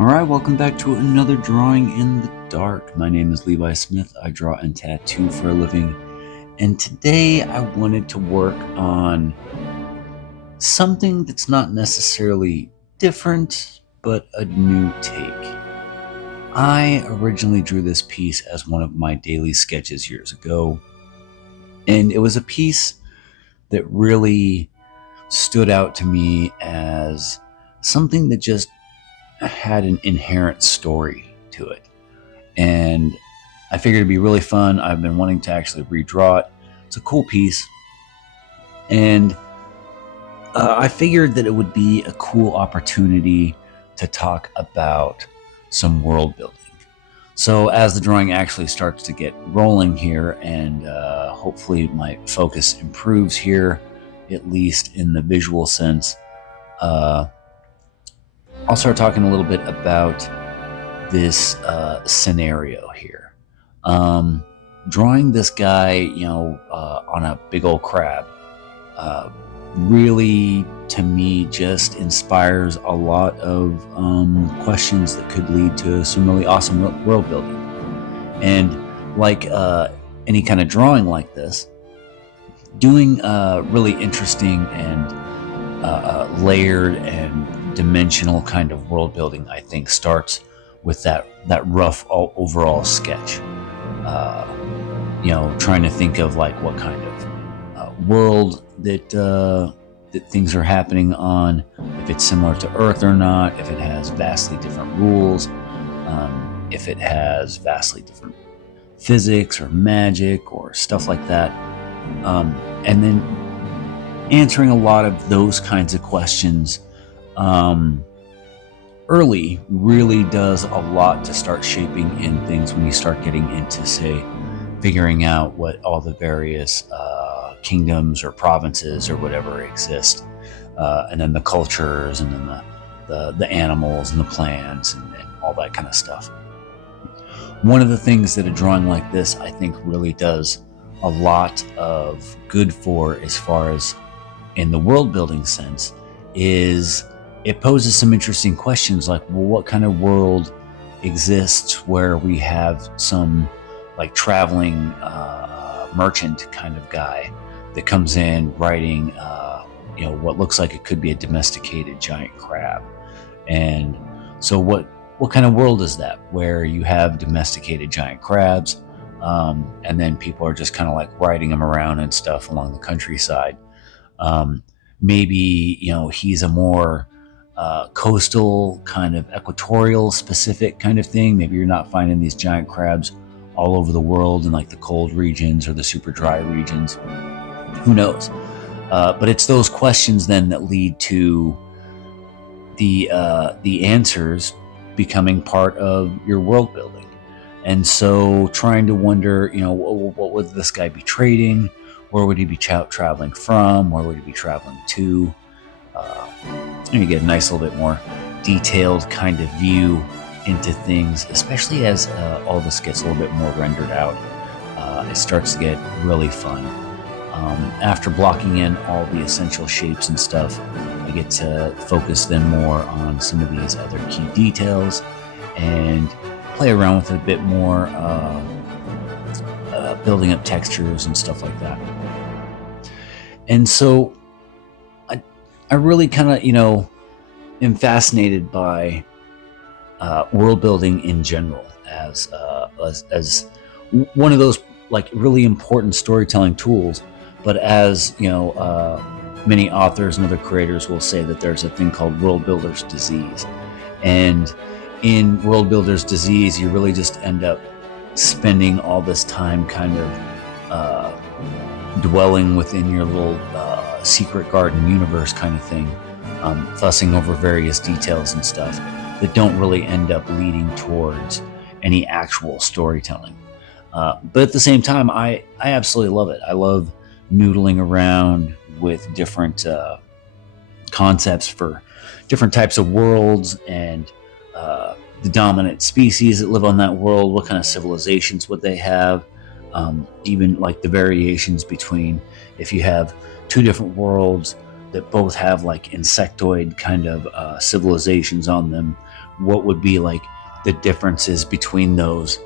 All right, welcome back to another Drawing in the Dark. My name is Levi Smith. I draw and tattoo for a living. And today I wanted to work on something that's not necessarily different, but a new take. I originally drew this piece as one of my daily sketches years ago. And it was a piece that really stood out to me as something that just had an inherent story to it. And I figured it'd be really fun. I've been wanting to actually redraw it. It's a cool piece. And I figured that it would be a cool opportunity to talk about some world building. So as the drawing actually starts to get rolling here, and hopefully my focus improves here, at least in the visual sense, I'll start talking a little bit about this scenario here. Drawing this guy, on a big old crab, really, to me, just inspires a lot of questions that could lead to some really awesome world building. And like any kind of drawing like this, doing really interesting and layered and dimensional kind of world building, I think, starts with that rough overall sketch. Trying to think of like what kind of world that things are happening on, if it's similar to Earth or not, if it has vastly different rules, if it has vastly different physics or magic or stuff like that, and then answering a lot of those kinds of questions early really does a lot to start shaping in things when you start getting into, say, figuring out what all the various kingdoms or provinces or whatever exist, and then the cultures, and then the animals and the plants and all that kind of stuff. One of the things that a drawing like this, I think, really does a lot of good for, as far as in the world building sense, is it poses some interesting questions like, well, what kind of world exists where we have some like traveling merchant kind of guy that comes in riding what looks like it could be a domesticated giant crab. And so what kind of world is that, where you have domesticated giant crabs, and then people are just kind of like riding them around and stuff along the countryside? Maybe he's a more coastal kind of equatorial specific kind of thing. Maybe you're not finding these giant crabs all over the world in like the cold regions or the super dry regions. Who knows? But it's those questions then that lead to the answers becoming part of your world building. And so trying to wonder, what would this guy be trading? Where would he be traveling from? Where would he be traveling to? And you get a nice little bit more detailed kind of view into things, especially as all this gets a little bit more rendered out. It starts to get really fun. After blocking in all the essential shapes and stuff, I get to focus then more on some of these other key details and play around with it a bit more, building up textures and stuff like that. And so I really kind of, am fascinated by world building in general as one of those like really important storytelling tools. But as many authors and other creators will say, that there's a thing called world builder's disease. And in world builder's disease, you really just end up spending all this time kind of dwelling within your little secret garden universe kind of thing, fussing over various details and stuff that don't really end up leading towards any actual storytelling. But at the same time, I absolutely love it. I love noodling around with different concepts for different types of worlds, and the dominant species that live on that world. What kind of civilizations would they have? Even like the variations between, if you have two different worlds that both have like insectoid kind of civilizations on them what would be like the differences between those.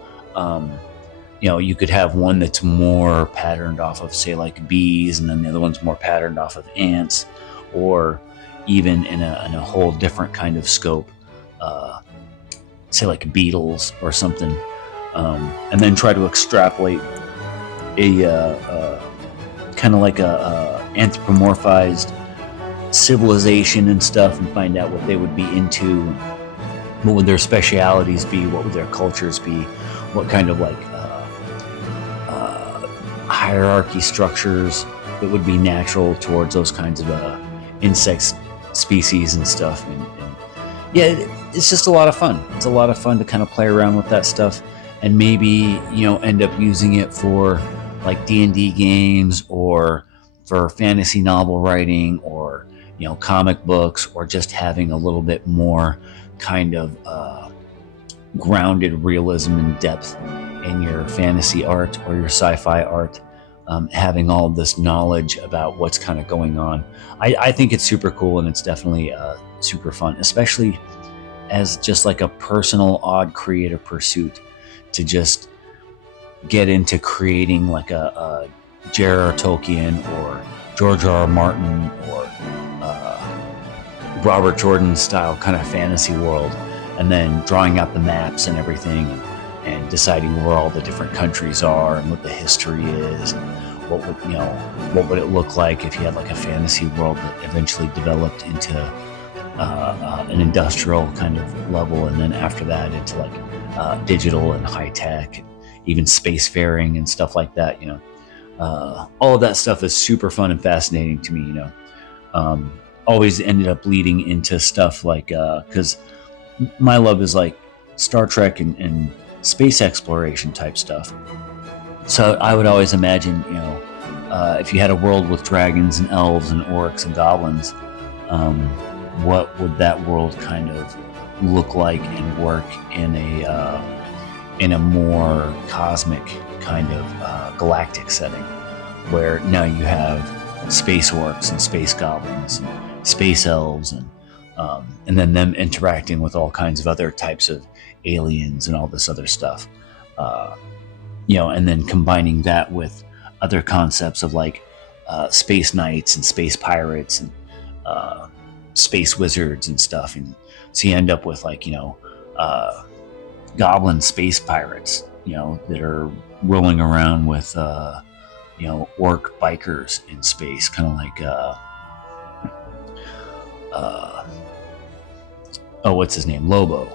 You could have one that's more patterned off of, say, like bees, and then the other one's more patterned off of ants, or even in a whole different kind of scope, say like beetles or something, and then try to extrapolate a kind of like a anthropomorphized civilization and stuff, and find out what they would be into, what would their specialities be, what would their cultures be, what kind of like hierarchy structures that would be natural towards those kinds of insect species and stuff. And yeah, it's just a lot of fun. It's a lot of fun to kind of play around with that stuff, and maybe end up using it for like D&D games, or for fantasy novel writing, or comic books, or just having a little bit more kind of grounded realism and depth in your fantasy art or your sci-fi art, having all of this knowledge about what's kind of going on. I think it's super cool, and it's definitely super fun, especially as just like a personal odd creative pursuit, to just get into creating like a J.R.R. Tolkien or George R.R. Martin or Robert Jordan style kind of fantasy world, and then drawing out the maps and everything, and deciding where all the different countries are and what the history is, and what would it look like if you had like a fantasy world that eventually developed into an industrial kind of level, and then after that into like digital and high tech, and even spacefaring and stuff like that. All of that stuff is super fun and fascinating to me. Always ended up leading into stuff like, because my love is like Star Trek and space exploration type stuff. So I would always imagine, if you had a world with dragons and elves and orcs and goblins, what would that world kind of look like and work in a more cosmic kind of galactic setting, where now you have space orcs and space goblins and space elves, and then them interacting with all kinds of other types of aliens and all this other stuff, and then combining that with other concepts of like space knights and space pirates and space wizards and stuff. And so you end up with like goblin space pirates, that are rolling around with orc bikers in space, kind of like what's his name, Lobo.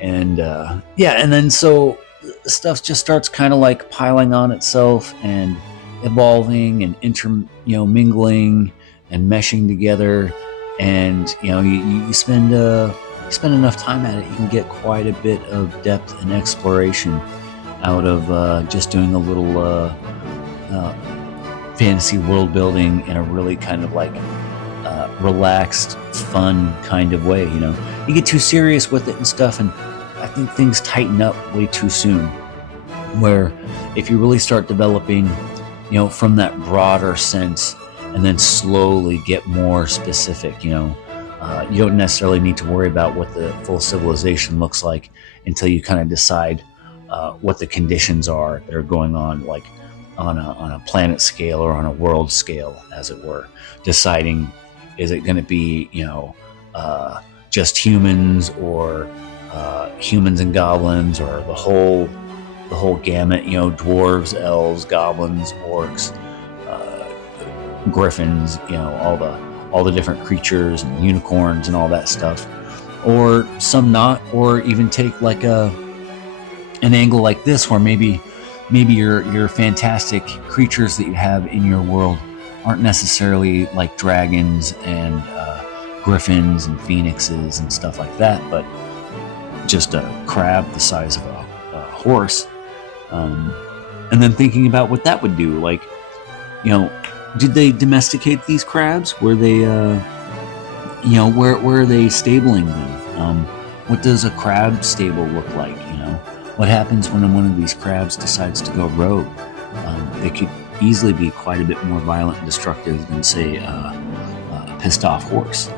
And and then so stuff just starts kind of like piling on itself and evolving and mingling and meshing together. And you spend enough time at it, you can get quite a bit of depth and exploration out of just doing a little fantasy world building in a really kind of like relaxed, fun kind of way. You get too serious with it and stuff, and I think things tighten up way too soon, where if you really start developing from that broader sense, and then slowly get more specific, you don't necessarily need to worry about what the full civilization looks like until you kind of decide what the conditions are that are going on, like on a planet scale or on a world scale, as it were. Deciding, is it going to be just humans, or humans and goblins, or the whole gamut, dwarves, elves, goblins, orcs, griffins, all the different creatures and unicorns and all that stuff, or some not, or even take like an angle like this, where maybe your fantastic creatures that you have in your world aren't necessarily like dragons and griffins and phoenixes and stuff like that, but just a crab the size of a horse. And then thinking about what that would do, like, did they domesticate these crabs? Were they, where are they stabling them? What does a crab stable look like? What happens when one of these crabs decides to go rogue? They could easily be quite a bit more violent and destructive than, say, a pissed off horse.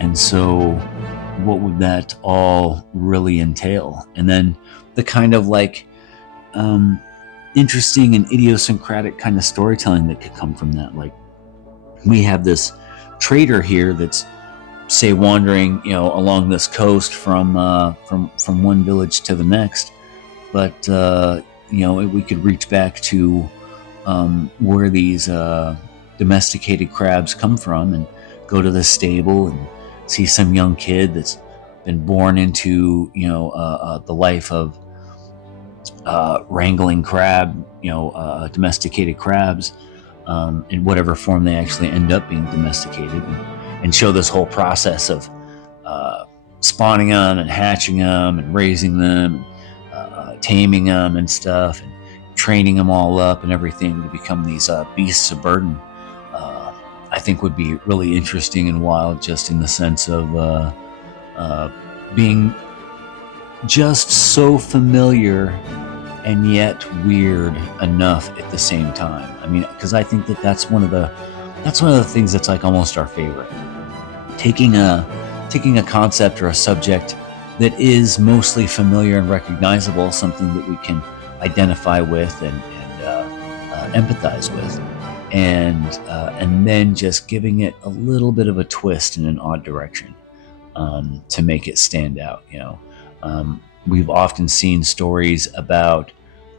And so what would that all really entail? And then the kind of like interesting and idiosyncratic kind of storytelling that could come from that. Like, we have this trader here that's, say, wandering, along this coast from one village to the next, but we could reach back to where these domesticated crabs come from, and go to the stable and see some young kid that's been born into the life of wrangling domesticated crabs, in whatever form they actually end up being domesticated, and show this whole process of spawning them and hatching them and raising them, and taming them and stuff, and training them all up and everything to become these beasts of burden. I think would be really interesting and wild, just in the sense of being just so familiar and yet weird enough at the same time. I mean, because I think that's one of the things that's like almost our favorite. Taking a concept or a subject that is mostly familiar and recognizable, something that we can identify with and empathize with, and then just giving it a little bit of a twist in an odd direction, to make it stand out. We've often seen stories about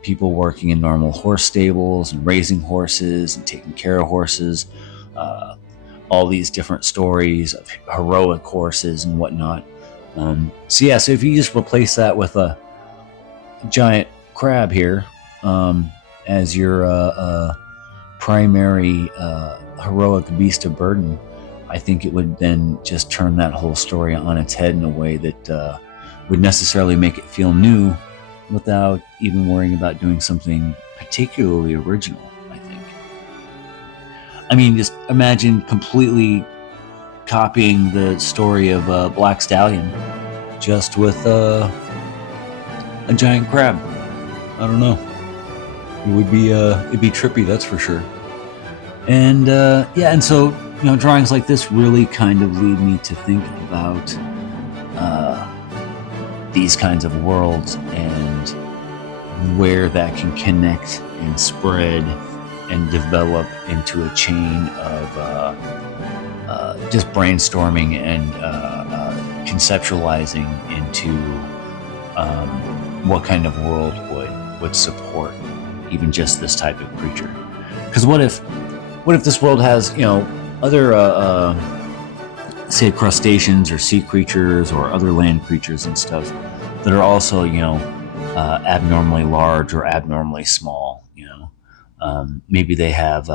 people working in normal horse stables and raising horses and taking care of horses, all these different stories of heroic horses and whatnot. So if you just replace that with a giant crab here as your primary heroic beast of burden, I think it would then just turn that whole story on its head in a way that would necessarily make it feel new, without even worrying about doing something particularly original, I think. I mean, just imagine completely copying the story of Black Stallion, just with a giant crab. I don't know. It would be it'd be trippy, that's for sure. And and so drawings like this really kind of lead me to think about these kinds of worlds, and where that can connect and spread and develop into a chain of just brainstorming and conceptualizing into what kind of world would support even just this type of creature. Because what if this world has other say crustaceans or sea creatures or other land creatures and stuff that are also abnormally large or abnormally small. Maybe they have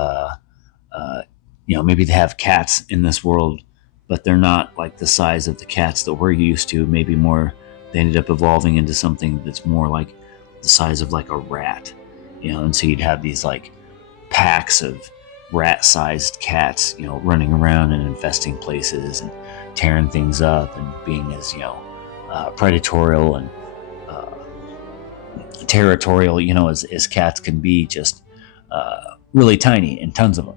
maybe they have cats in this world, but they're not like the size of the cats that we're used to. Maybe more, they ended up evolving into something that's more like the size of like a rat, and so you'd have these like packs of rat-sized cats, running around and infesting places and tearing things up and being as predatorial and territorial, as cats can be, just really tiny, and tons of them,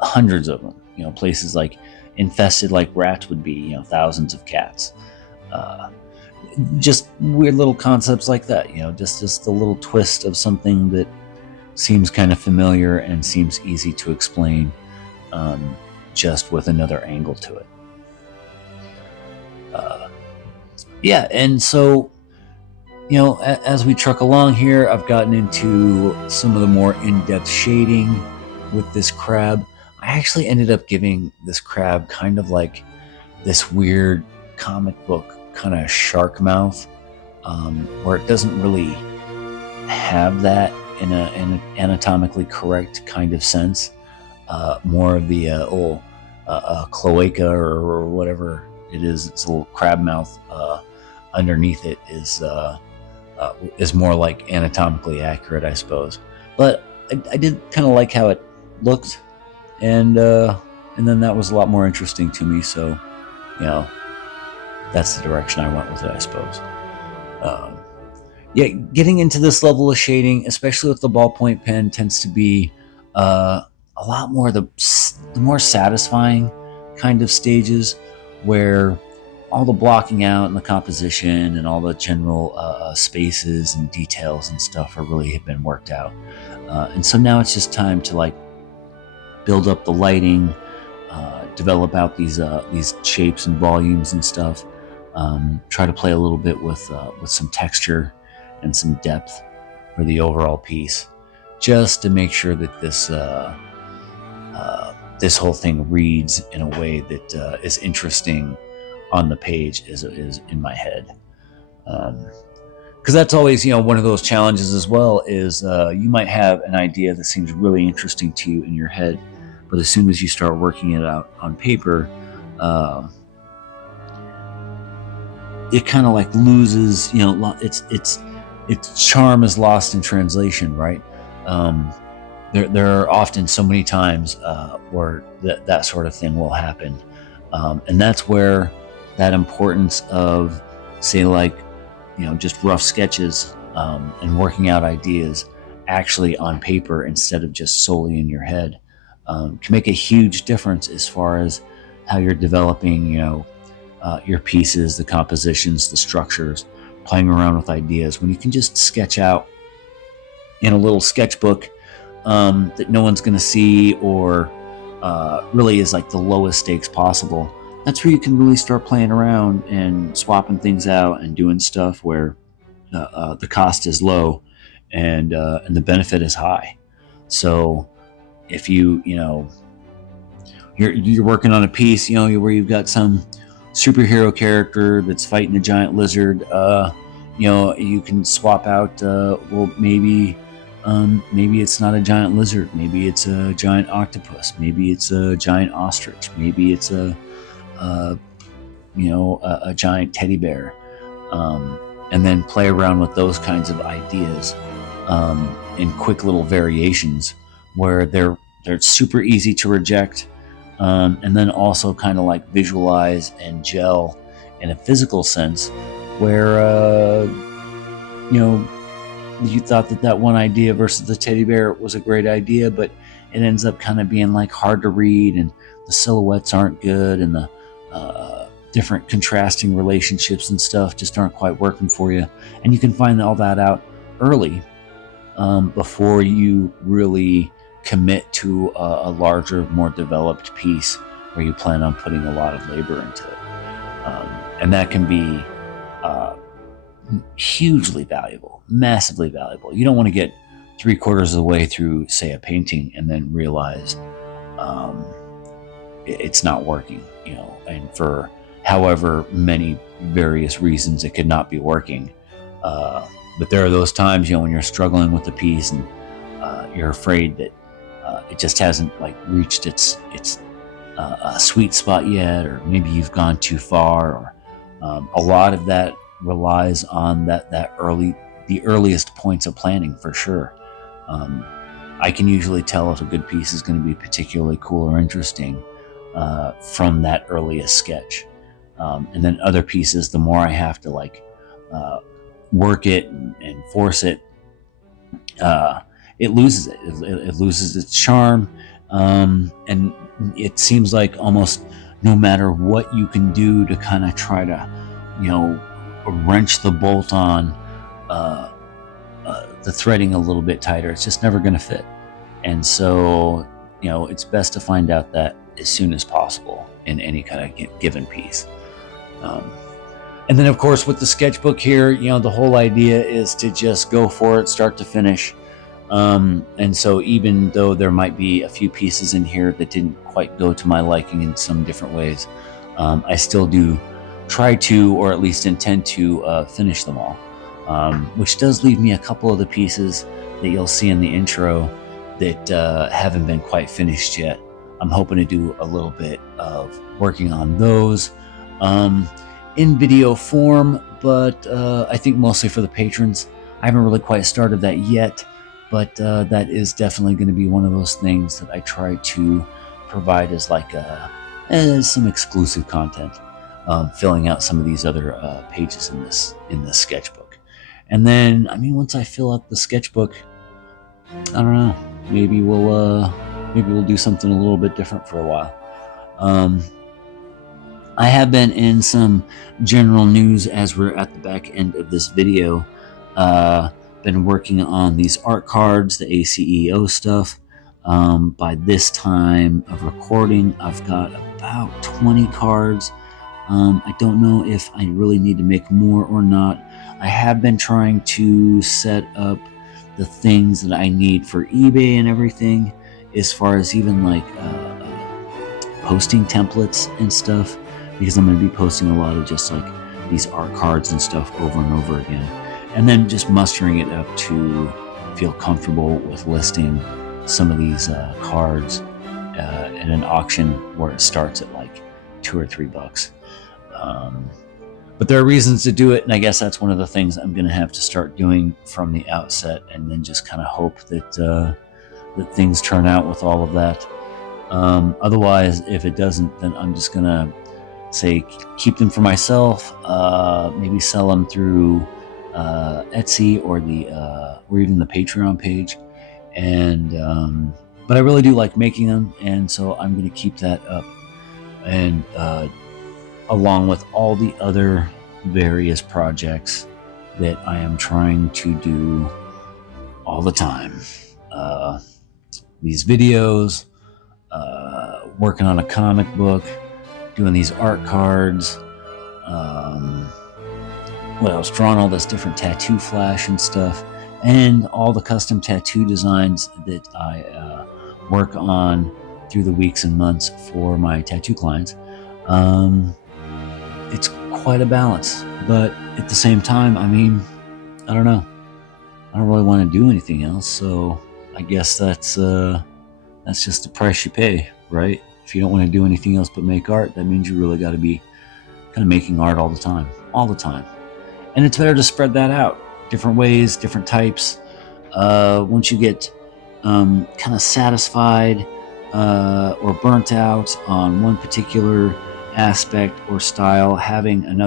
hundreds of them, places like infested like rats would be, thousands of cats. Just weird little concepts like that, just a little twist of something that seems kind of familiar and seems easy to explain, just with another angle to it. And so, as we truck along here, I've gotten into some of the more in-depth shading with this crab. I actually ended up giving this crab kind of like this weird comic book kind of shark mouth, where it doesn't really have that in an anatomically correct kind of sense. More of the cloaca or whatever it is, its little crab mouth underneath it is more like anatomically accurate, I suppose. But I did kind of like how it looked, and then that was a lot more interesting to me. So, that's the direction I went with it, I suppose. Getting into this level of shading, especially with the ballpoint pen, tends to be a lot more the more satisfying kind of stages, where all the blocking out and the composition and all the general spaces and details and stuff are really have been worked out. And so now it's just time to like build up the lighting, develop out these shapes and volumes and stuff. Try to play a little bit with some texture and some depth for the overall piece, just to make sure that this whole thing reads in a way that is interesting on the page is in my head. Because that's always, one of those challenges as well, is you might have an idea that seems really interesting to you in your head, but as soon as you start working it out on paper, it kind of like loses, its charm is lost in translation, right? There are often so many times where that sort of thing will happen, and that's where that importance of, say, like, just rough sketches and working out ideas actually on paper instead of just solely in your head can make a huge difference as far as how you're developing, your pieces, the compositions, the structures, playing around with ideas, when you can just sketch out in a little sketchbook that no one's going to see, or really is like the lowest stakes possible. That's where you can really start playing around and swapping things out and doing stuff where the cost is low and the benefit is high. So if you're working on a piece, where you've got some superhero character that's fighting a giant lizard, you can swap out. Maybe it's not a giant lizard. Maybe it's a giant octopus. Maybe it's a giant ostrich. Maybe it's a giant teddy bear, and then play around with those kinds of ideas in quick little variations where they're super easy to reject, and then also kind of like visualize and gel in a physical sense where you thought that one idea versus the teddy bear was a great idea, but it ends up kind of being like hard to read, and the silhouettes aren't good, and the different contrasting relationships and stuff just aren't quite working for you. And you can find all that out early before you really commit to a larger, more developed piece where you plan on putting a lot of labor into it. And that can be hugely valuable, massively valuable. You don't want to get 3/4 of the way through, say, a painting and then realize it's not working, and for however many various reasons it could not be working. But there are those times, when you're struggling with the piece and you're afraid that it just hasn't like reached its sweet spot yet, or maybe you've gone too far, or a lot of that relies on the earliest points of planning, for sure. I can usually tell if a good piece is going to be particularly cool or interesting from that earliest sketch. And then other pieces, the more I have to work it and force it, it loses it. It loses its charm. And it seems like almost no matter what you can do to kind of try to, wrench the bolt on the threading a little bit tighter, it's just never going to fit. And so, it's best to find out that as soon as possible in any kind of given piece. And then, of course, with the sketchbook here, the whole idea is to just go for it, start to finish. And so even though there might be a few pieces in here that didn't quite go to my liking in some different ways, I still do try to, or at least intend to, finish them all. Which does leave me a couple of the pieces that you'll see in the intro that haven't been quite finished yet. I'm hoping to do a little bit of working on those in video form, but I think mostly for the patrons. I haven't really quite started that yet, but that is definitely going to be one of those things that I try to provide as as some exclusive content, filling out some of these other pages in this sketchbook. And then, once I fill up the sketchbook, I don't know, maybe we'll do something a little bit different for a while. I have been in some general news as we're at the back end of this video. Been working on these art cards, the ACEO stuff. By this time of recording, I've got about 20 cards. I don't know if I really need to make more or not. I have been trying to set up the things that I need for eBay and everything, as far as even like posting templates and stuff, because I'm going to be posting a lot of just like these art cards and stuff over and over again, and then just mustering it up to feel comfortable with listing some of these cards at an auction where it starts at like $2 or $3. But there are reasons to do it, and I guess that's one of the things I'm going to have to start doing from the outset, and then just kind of hope that that things turn out with all of that. Otherwise, if it doesn't, then I'm just gonna say keep them for myself. Maybe sell them through Etsy or or even the Patreon page. And but I really do like making them, and so I'm gonna keep that up. And along with all the other various projects that I am trying to do all the time. These videos, working on a comic book, doing these art cards, what else? Drawing all this different tattoo flash and stuff, and all the custom tattoo designs that I work on through the weeks and months for my tattoo clients. It's quite a balance, but at the same time, I mean, I don't know. I don't really want to do anything else, so I guess that's just the price you pay, right? If you don't want to do anything else but make art, that means you really got to be kind of making art all the time. And it's better to spread that out, different ways, different types. Once you get kind of satisfied or burnt out on one particular aspect or style, having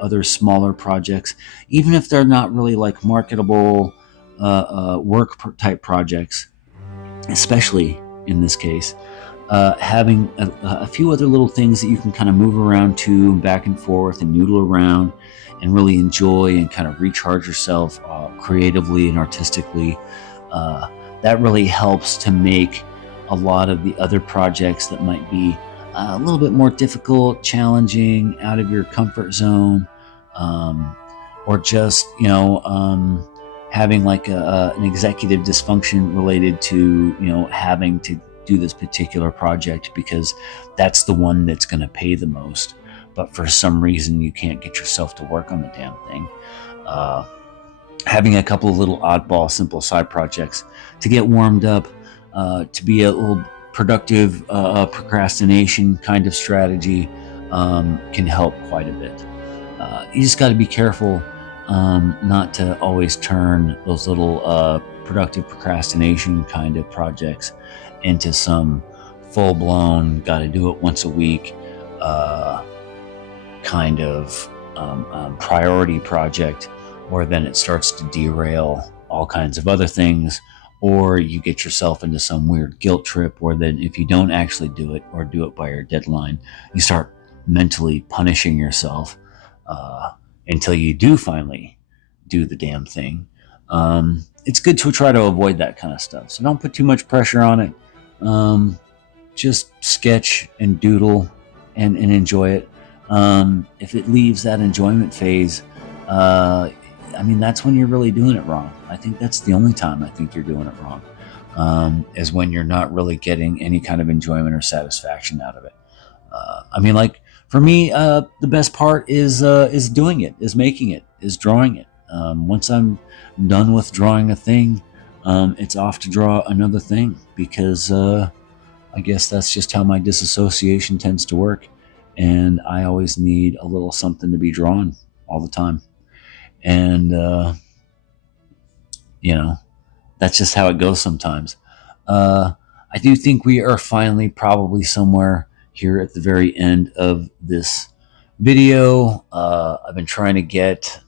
other smaller projects, even if they're not really like marketable work type projects, especially in this case, having a few other little things that you can kind of move around to, back and forth, and noodle around and really enjoy and kind of recharge yourself creatively and artistically. That really helps to make a lot of the other projects that might be a little bit more difficult, challenging, out of your comfort zone, or just, having like an executive dysfunction related to, having to do this particular project because that's the one that's going to pay the most. But for some reason, you can't get yourself to work on the damn thing. Having a couple of little oddball, simple side projects to get warmed up, to be a little productive procrastination kind of strategy can help quite a bit. You just got to be careful not to always turn those little productive procrastination kind of projects into some full-blown, got to do it once a week kind of priority project, where then it starts to derail all kinds of other things, or you get yourself into some weird guilt trip where then if you don't actually do it or do it by your deadline, you start mentally punishing yourself until you do finally do the damn thing. It's good to try to avoid that kind of stuff. So don't put too much pressure on it. Just sketch and doodle and enjoy it. If it leaves that enjoyment phase, that's when you're really doing it wrong. I think that's the only time I think you're doing it wrong, is when you're not really getting any kind of enjoyment or satisfaction out of it. For me, the best part is doing it, is making it, is drawing it. Once I'm done with drawing a thing, it's off to draw another thing, because I guess that's just how my disassociation tends to work. And I always need a little something to be drawn all the time. And, that's just how it goes sometimes. I do think we are finally probably somewhere here at the very end of this video. I've been trying to get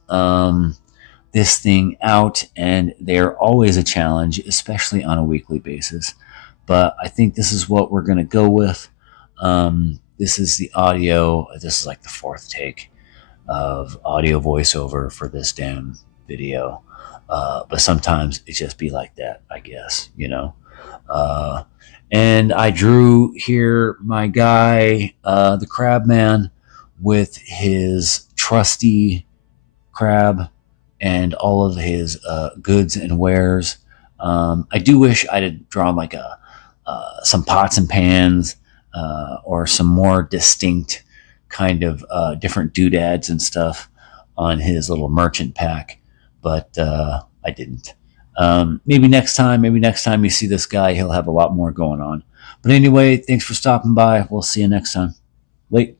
this thing out, and they're always a challenge, especially on a weekly basis. But I think this is what we're going to go with. this is the audio. This is like the fourth take of audio voiceover for this damn video. But sometimes it just be like that, I guess, you know. Uh, and I drew here my guy, the crab man, with his trusty crab and all of his goods and wares. I do wish I had drawn like some pots and pans or some more distinct kind of different doodads and stuff on his little merchant pack, but I didn't. Maybe next time you see this guy, he'll have a lot more going on. But anyway, thanks for stopping by. We'll see you next time. Late.